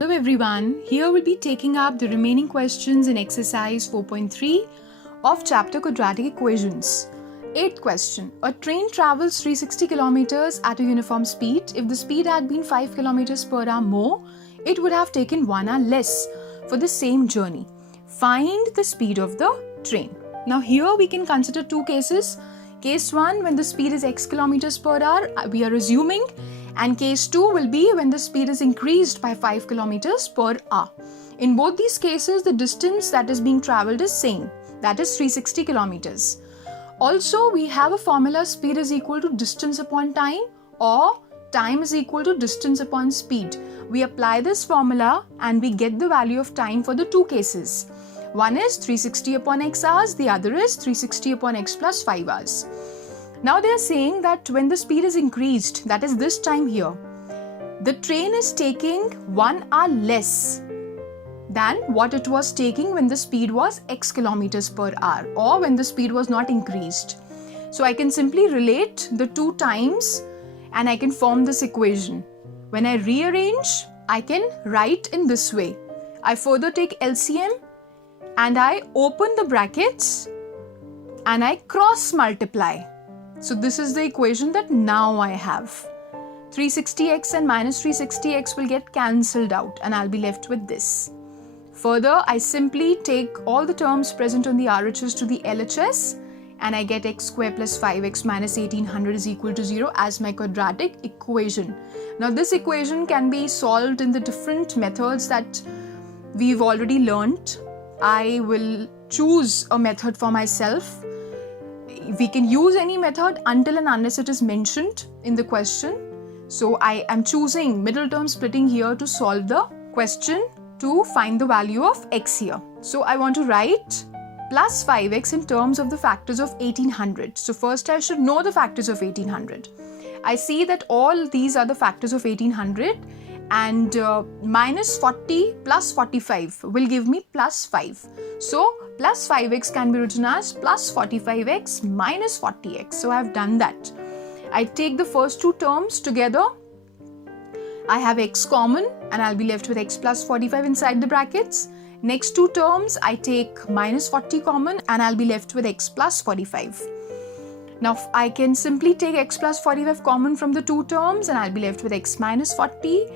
Hello everyone, here we'll be taking up the remaining questions in exercise 4.3 of chapter Quadratic Equations. 8th question. A train travels 360 kilometers at a uniform speed. If the speed had been 5 kilometers per hour more, it would have taken 1 hour less for the same journey. Find the speed of the train. Now here we can consider two cases. Case 1, when the speed is x kilometers per hour, we are assuming, and case 2 will be when the speed is increased by 5 kilometers per hour. In both these cases, the distance that is being traveled is same, that is 360 kilometers. Also, we have a formula: speed is equal to distance upon time, or time is equal to distance upon speed. We apply this formula and we get the value of time for the two cases. One is 360 upon x hours, the other is 360 upon x plus 5 hours. Now they are saying that when the speed is increased, that is this time here, the train is taking 1 hour less than what it was taking when the speed was x kilometers per hour, or when the speed was not increased. So I can simply relate the two times and I can form this equation. When I rearrange, I can write in this way. I further take LCM and I open the brackets and I cross multiply. So this is the equation that now I have. 360x and minus 360x will get cancelled out and I'll be left with this. Further, I simply take all the terms present on the RHS to the LHS and I get x square plus 5x minus 1800 is equal to 0 as my quadratic equation. Now this equation can be solved in the different methods that we've already learnt. I will choose a method for myself. We can use any method until and unless it is mentioned in the question. So I am choosing middle term splitting here to solve the question to find the value of x here. So I want to write plus 5x in terms of the factors of 1800. So first I should know the factors of 1800. I see that all these are the factors of 1800, and minus 40 plus 45 will give me plus 5. So plus 5x can be written as plus 45x minus 40x. So I have done that. I take the first two terms together. I have x common and I'll be left with x plus 45 inside the brackets. Next two terms I take minus 40 common and I'll be left with x plus 45. Now I can simply take x plus 45 common from the two terms and I'll be left with x minus 40.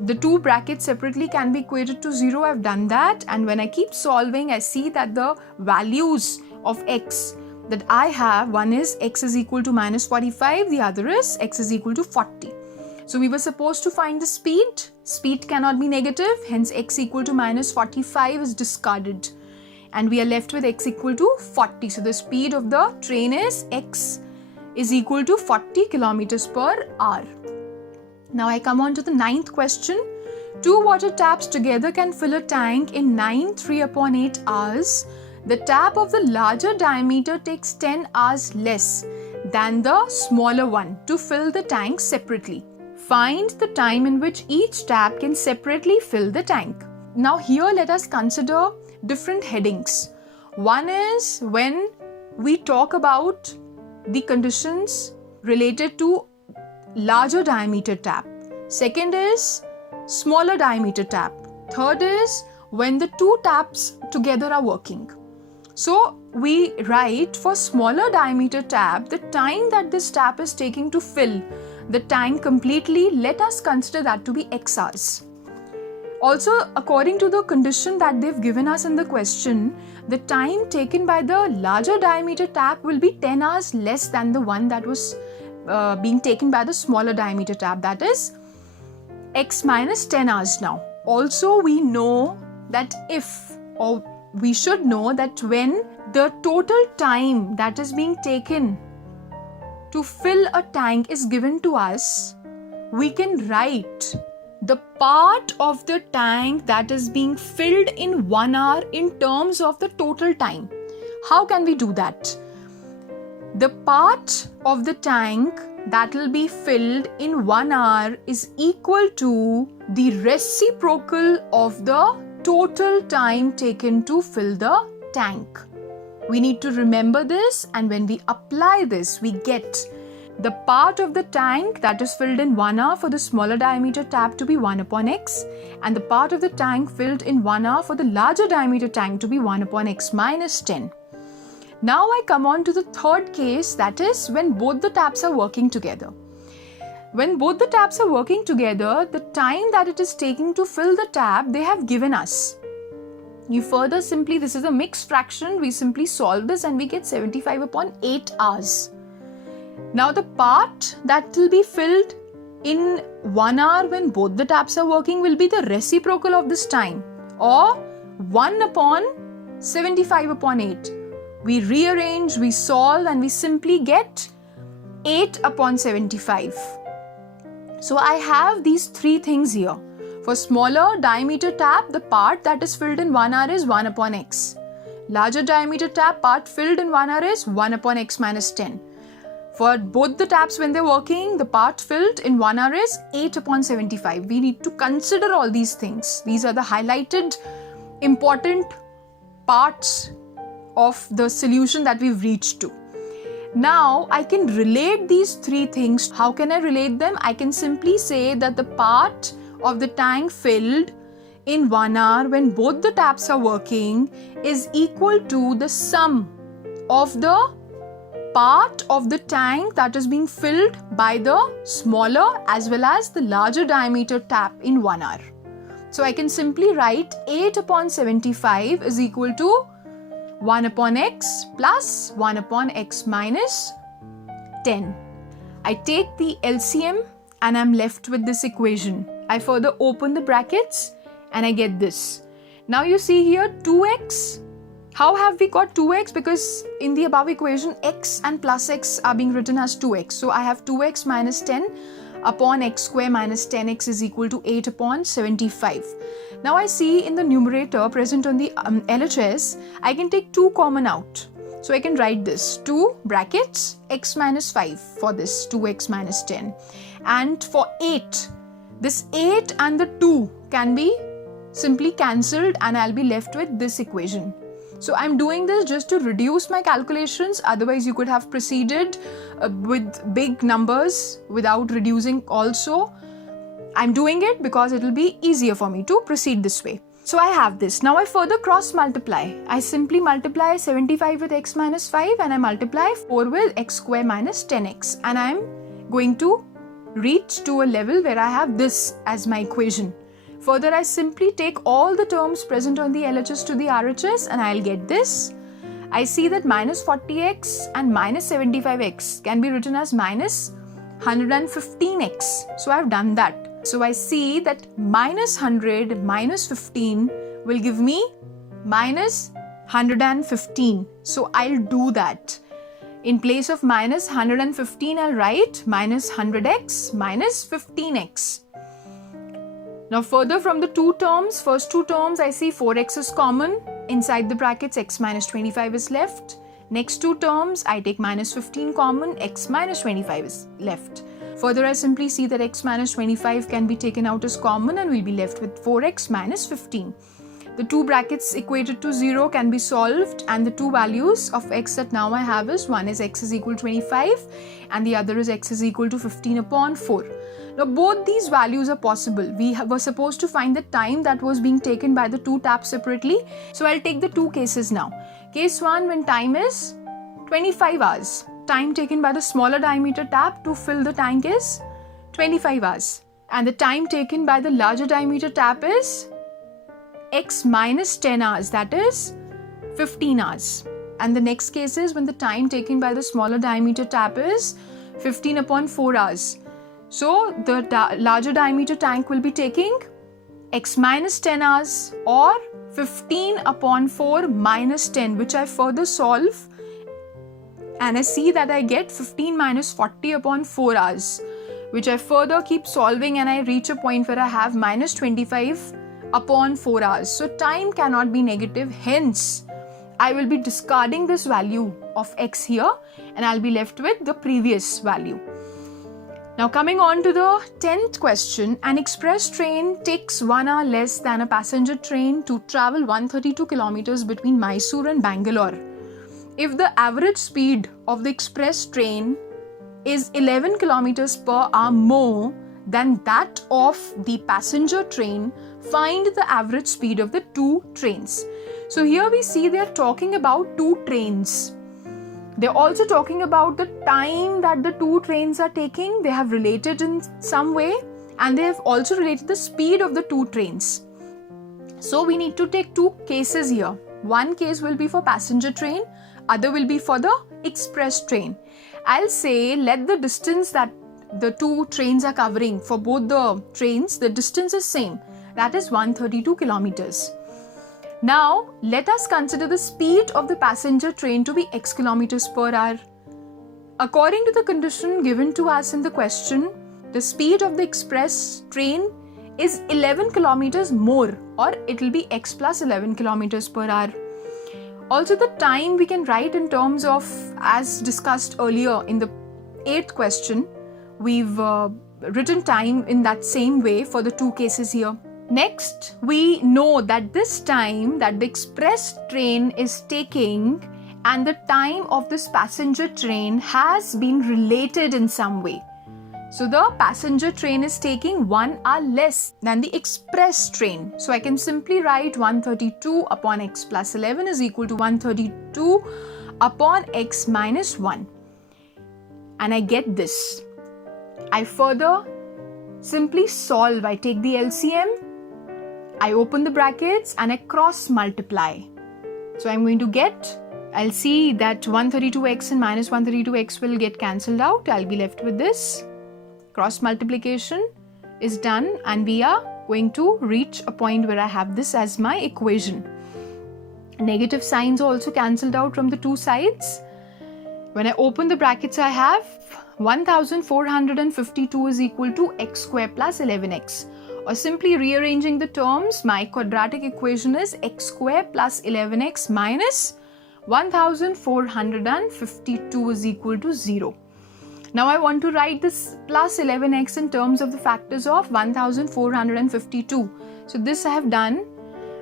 The two brackets separately can be equated to 0. I've done that, and when I keep solving, I see that the values of x that I have, one is x is equal to minus 45, the other is x is equal to 40. So we were supposed to find the speed. Speed cannot be negative, hence x equal to minus 45 is discarded. And we are left with x equal to 40. So the speed of the train is x is equal to 40 kilometers per hour. Now I come on to the 9th question. Two water taps together can fill a tank in 9 3/8 hours. The tap of the larger diameter takes 10 hours less than the smaller one to fill the tank separately. Find the time in which each tap can separately fill the tank. Now here let us consider different headings. One is when we talk about the conditions related to larger diameter tap. Second is smaller diameter tap. Third is when the two taps together are working. So we write for smaller diameter tap, the time that this tap is taking to fill the tank completely, let us consider that to be x hours. Also, according to the condition that they've given us in the question, the time taken by the larger diameter tap will be 10 hours less than the one that was being taken by the smaller diameter tap, that is x minus 10 hours now. Also, we know that we should know that when the total time that is being taken to fill a tank is given to us, we can write the part of the tank that is being filled in 1 hour in terms of the total time. How can we do that? The part of the tank that will be filled in 1 hour is equal to the reciprocal of the total time taken to fill the tank. We need to remember this, and when we apply this, we get the part of the tank that is filled in 1 hour for the smaller diameter tap to be 1 upon x, and the part of the tank filled in 1 hour for the larger diameter tank to be 1 upon x minus 10. Now I come on to the third case, that is when both the taps are working together. When both the taps are working together, the time that it is taking to fill the tap, they have given us. You further simply, this is a mixed fraction, we simply solve this and we get 75 upon 8 hours. Now the part that will be filled in 1 hour when both the taps are working will be the reciprocal of this time, or 1 upon 75 upon 8. We rearrange, we solve, and we simply get 8 upon 75. So I have these three things here. For smaller diameter tap, the part that is filled in 1 hour is 1 upon x. Larger diameter tap, part filled in 1 hour is 1 upon x minus 10. For both the taps when they're working, the part filled in 1 hour is 8 upon 75. We need to consider all these things. These are the highlighted important parts of the solution that we've reached to. Now I can relate these three things. How can I relate them? I can simply say that the part of the tank filled in 1 hour when both the taps are working is equal to the sum of the part of the tank that is being filled by the smaller as well as the larger diameter tap in 1 hour. So I can simply write 8 upon 75 is equal to 1 upon x plus 1 upon x minus 10. I take the LCM and I'm left with this equation. I further open the brackets and I get this. Now you see here 2x. How have we got 2x? Because in the above equation, x and plus x are being written as 2x. So I have 2x minus 10 upon x square minus 10x is equal to 8 upon 75. Now I see in the numerator present on the LHS, I can take 2 common out. So I can write this 2 brackets x minus 5 for this 2x minus 10. And for 8, this 8 and the 2 can be simply cancelled and I'll be left with this equation. So I'm doing this just to reduce my calculations. Otherwise you could have proceeded with big numbers without reducing also. I'm doing it because it will be easier for me to proceed this way. So I have this. Now I further cross multiply. I simply multiply 75 with x minus 5 and I multiply 4 with x square minus 10x. And I'm going to reach to a level where I have this as my equation. Further, I simply take all the terms present on the LHS to the RHS and I'll get this. I see that minus 40x and minus 75x can be written as minus 115x. So I've done that. So I see that minus 100 minus 15 will give me minus 115. So I'll do that. In place of minus 115, I'll write minus 100x minus 15x. Now further from the first two terms, I see 4x is common. Inside the brackets, x minus 25 is left. Next two terms, I take minus 15 common, x minus 25 is left. Further, I simply see that x minus 25 can be taken out as common and we'll be left with 4x minus 15. The two brackets equated to 0 can be solved and the two values of x that now I have is one is x is equal to 25 and the other is x is equal to 15 upon 4. Now both these values are possible. We were supposed to find the time that was being taken by the two taps separately. So I'll take the two cases now. Case 1, when time is 25 hours. Time taken by the smaller diameter tap to fill the tank is 25 hours. And the time taken by the larger diameter tap is x minus 10 hours, that is 15 hours. And the next case is when the time taken by the smaller diameter tap is 15 upon 4 hours. So the larger diameter tank will be taking x minus 10 hours or 15 upon 4 minus 10, which I further solve and I see that I get 15 minus 40 upon 4 hours, which I further keep solving and I reach a point where I have minus 25 upon 4 hours. So time cannot be negative, hence I will be discarding this value of x here and I'll be left with the previous value. Now coming on to the 10th question, an express train takes 1 hour less than a passenger train to travel 132 kilometers between Mysore and Bangalore. If the average speed of the express train is 11 kilometers per hour more than that of the passenger train, find the average speed of the two trains. So here we see they are talking about two trains. They're also talking about the time that the two trains are taking. They have related in some way, and they have also related the speed of the two trains. So we need to take two cases here. One case will be for passenger train, other will be for the express train. I'll say let the distance that the two trains are covering for both the trains, the distance is same. That is 132 kilometers. Now, let us consider the speed of the passenger train to be x kilometers per hour. According to the condition given to us in the question, the speed of the express train is 11 kilometers more, or it will be x plus 11 kilometers per hour. Also, the time we can write in terms of, as discussed earlier in the 8th question, we've written time in that same way for the two cases here. Next, we know that this time that the express train is taking and the time of this passenger train has been related in some way. So the passenger train is taking 1 hour less than the express train. So I can simply write 132 upon x plus 11 is equal to 132 upon x minus 1. And I get this. I further simply solve. I take the LCM, I open the brackets and I cross multiply. So I'm going to get, I'll see that 132x and minus 132x will get cancelled out. I'll be left with this. Cross multiplication is done and we are going to reach a point where I have this as my equation. Negative signs are also cancelled out from the two sides. When I open the brackets, I have 1452 is equal to x square plus 11x. Or simply rearranging the terms, my quadratic equation is x square plus 11x minus 1452 is equal to 0. Now I want to write this plus 11x in terms of the factors of 1452. So this I have done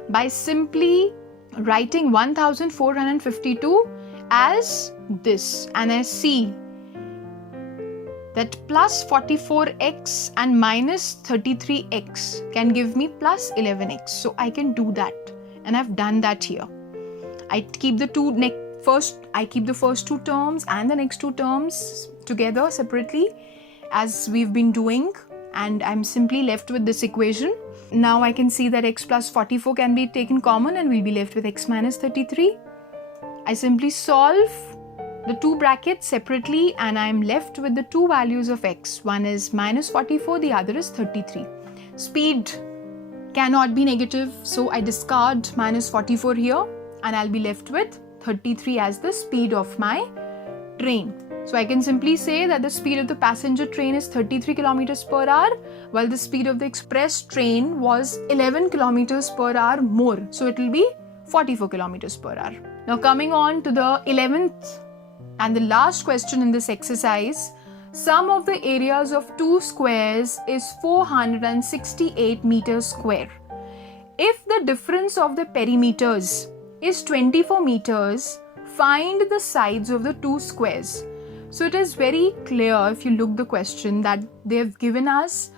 by simply writing 1452 as this, and I see that plus 44x and minus 33x can give me plus 11x. So I can do that, and I've done that here. I keep the first two terms and the next two terms together separately as we've been doing, and I'm simply left with this equation. Now I can see that x plus 44 can be taken common and we'll be left with x minus 33. I simply solve the two brackets separately and I'm left with the two values of x. One is minus 44, the other is 33. Speed cannot be negative, so I discard minus 44 here and I'll be left with 33 as the speed of my train. So I can simply say that the speed of the passenger train is 33 kilometers per hour, while the speed of the express train was 11 kilometers per hour more. So it will be 44 kilometers per hour. Now coming on to the 11th and the last question in this exercise, sum of the areas of two squares is 468 meters square. If the difference of the perimeters is 24 meters, find the sides of the two squares. So it is very clear if you look the question that they've given us,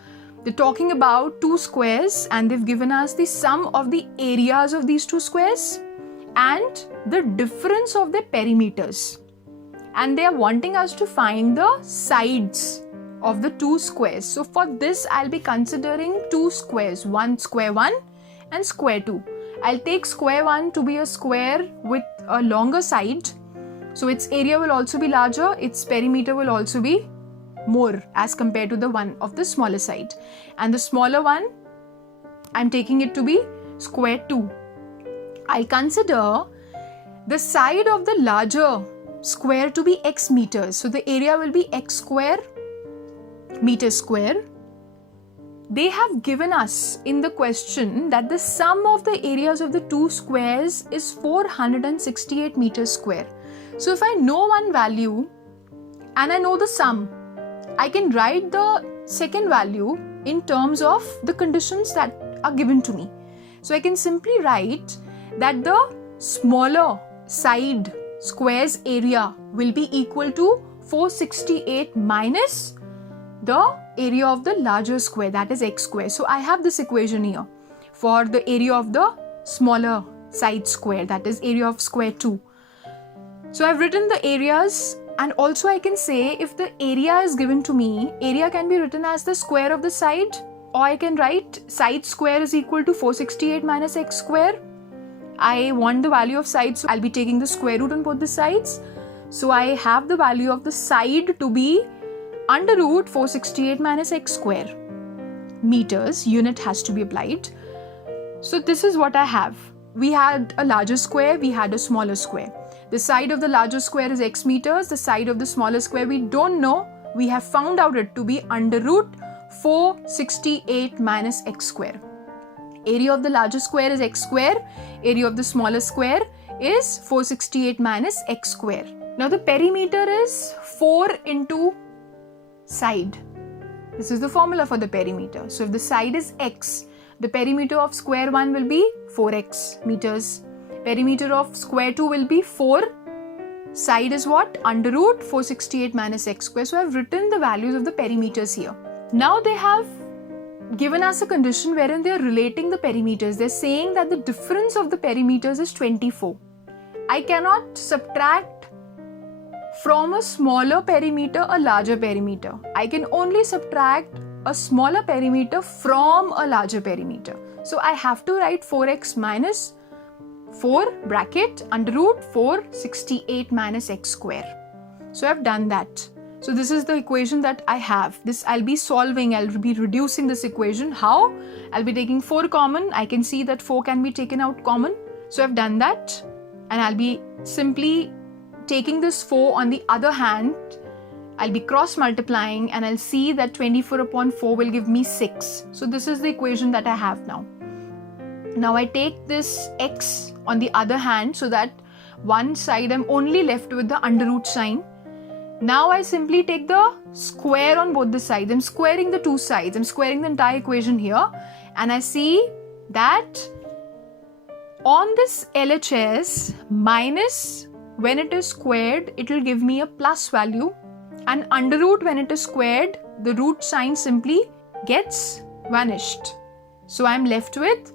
they're talking about two squares and they've given us the sum of the areas of these two squares and the difference of the perimeters. And they are wanting us to find the sides of the two squares. So for this, I'll be considering two squares, one square 1 and square 2. I'll take square 1 to be a square with a longer side. So its area will also be larger, its perimeter will also be more as compared to the one of the smaller side. And the smaller one, I'm taking it to be square 2. I'll consider the side of the larger square to be x meters. So the area will be x square meter square. They have given us in the question that the sum of the areas of the two squares is 468 meters square. So if I know one value and I know the sum, I can write the second value in terms of the conditions that are given to me. So I can simply write that the smaller side square's area will be equal to 468 minus the area of the larger square, that is x square. So I have this equation here for the area of the smaller side square, that is area of square 2. So I've written the areas, and also I can say if the area is given to me, area can be written as the square of the side, or I can write side square is equal to 468 minus x square. I want the value of side, so I'll be taking the square root on both the sides. So I have the value of the side to be under root 468 minus x square. Meters, unit has to be applied. So this is what I have. We had a larger square, we had a smaller square. The side of the larger square is x meters, the side of the smaller square we don't know. We have found out it to be under root 468 minus x square. Area of the larger square is x square, area of the smaller square is 468 minus x square. Now the perimeter is 4 into side. This is the formula for the perimeter. So if the side is x, the perimeter of square 1 will be 4x meters. Perimeter of square 2 will be 4. Side is what? Under root 468 minus x square. So I've written the values of the perimeters here. Now they have given us a condition wherein they are relating the perimeters. They're saying that the difference of the perimeters is 24. I cannot subtract from a smaller perimeter a larger perimeter. I can only subtract a smaller perimeter from a larger perimeter. So I have to write 4x minus 4 bracket under root 468 minus x square. So I've done that. So this is the equation that I have. This I'll be solving, I'll be reducing this equation. How? I'll be taking 4 common. I can see that 4 can be taken out common. So I've done that. And I'll be simply taking this 4 on the other hand. I'll be cross multiplying and I'll see that 24 upon 4 will give me 6. So this is the equation that I have now. Now I take this x on the other hand so that one side I'm only left with the under root sign. Now I simply take the square on both the sides. I'm squaring the two sides. I'm squaring the entire equation here. And I see that on this LHS minus, when it is squared, it will give me a plus value. And under root, when it is squared, the root sign simply gets vanished. So I'm left with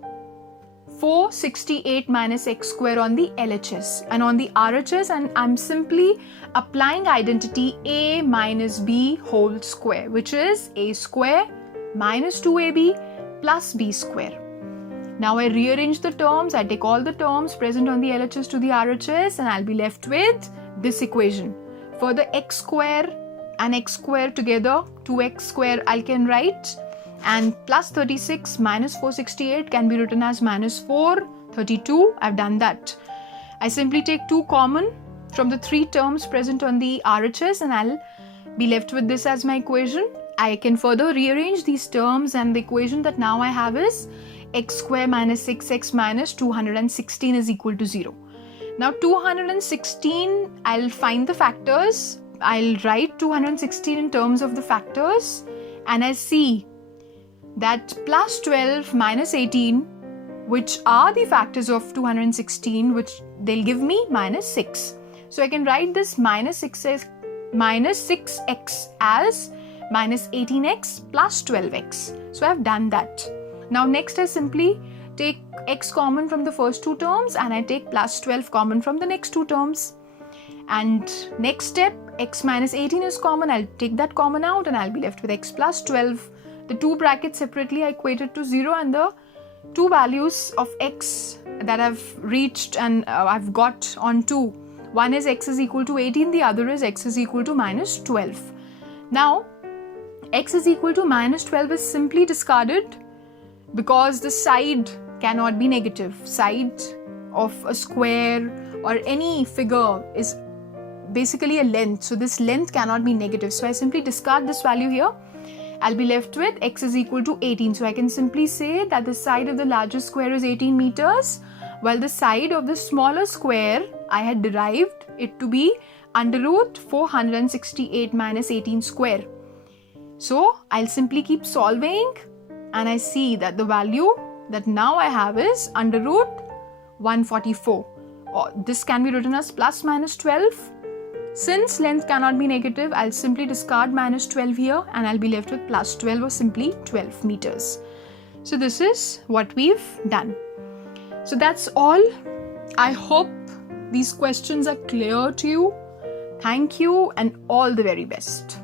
468 minus x square on the LHS, and on the RHS, and I'm simply applying identity a minus b whole square, which is a square minus 2ab plus b square. Now I rearrange the terms. I take all the terms present on the LHS to the RHS, and I'll be left with this equation. For the x square and x square together, 2x square I can write, and plus 36 minus 468 can be written as minus 432. I've done that. I simply take 2 common from the 3 terms present on the RHS, and I'll be left with this as my equation. I can further rearrange these terms, and the equation that now I have is x square minus 6x minus 216 is equal to 0. Now 216, I'll find the factors. I'll write 216 in terms of the factors, and I see that plus 12 minus 18, which are the factors of 216, which they'll give me minus 6. So I can write this minus 6x as minus 18x plus 12x. So I've done that. Now next I simply take x common from the first 2 terms, and I take plus 12 common from the next 2 terms. And next step, x minus 18 is common. I'll take that common out, and I'll be left with x plus 12. The 2 brackets separately I equated to 0, and the 2 values of x that I've reached and I've got on 2. One is x is equal to 18, the other is x is equal to minus 12. Now, x is equal to minus 12 is simply discarded because the side cannot be negative. Side of a square or any figure is basically a length. So this length cannot be negative. So I simply discard this value here. I'll be left with x is equal to 18. So I can simply say that the side of the larger square is 18 meters, while the side of the smaller square, I had derived it to be under root 468 minus 18 square. So I'll simply keep solving, and I see that the value that now I have is under root 144. This can be written as plus minus 12 Since length cannot be negative, I'll simply discard minus 12 here and I'll be left with plus 12 or simply 12 meters. So this is what we've done. So that's all. I hope these questions are clear to you. Thank you and all the very best.